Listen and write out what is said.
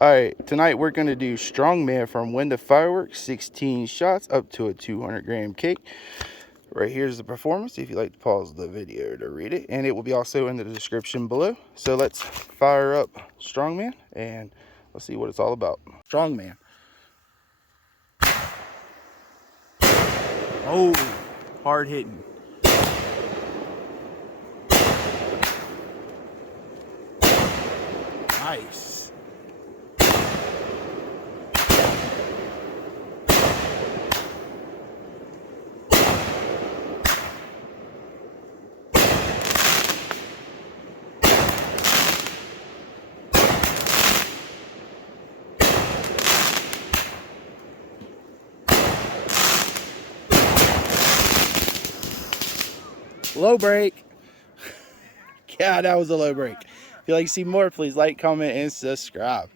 Alright, tonight we're going to do strongman from Winda Fireworks, 16 shots up to a 200-gram cake. Right here's the performance if you'd like to pause the video to read it, and it will be also in the description below. So let's fire up strongman and let's see what it's all about. Strongman. Oh, hard hitting. Nice. Low break. God, that was a low break. If you'd like to see more, please like, comment, and subscribe.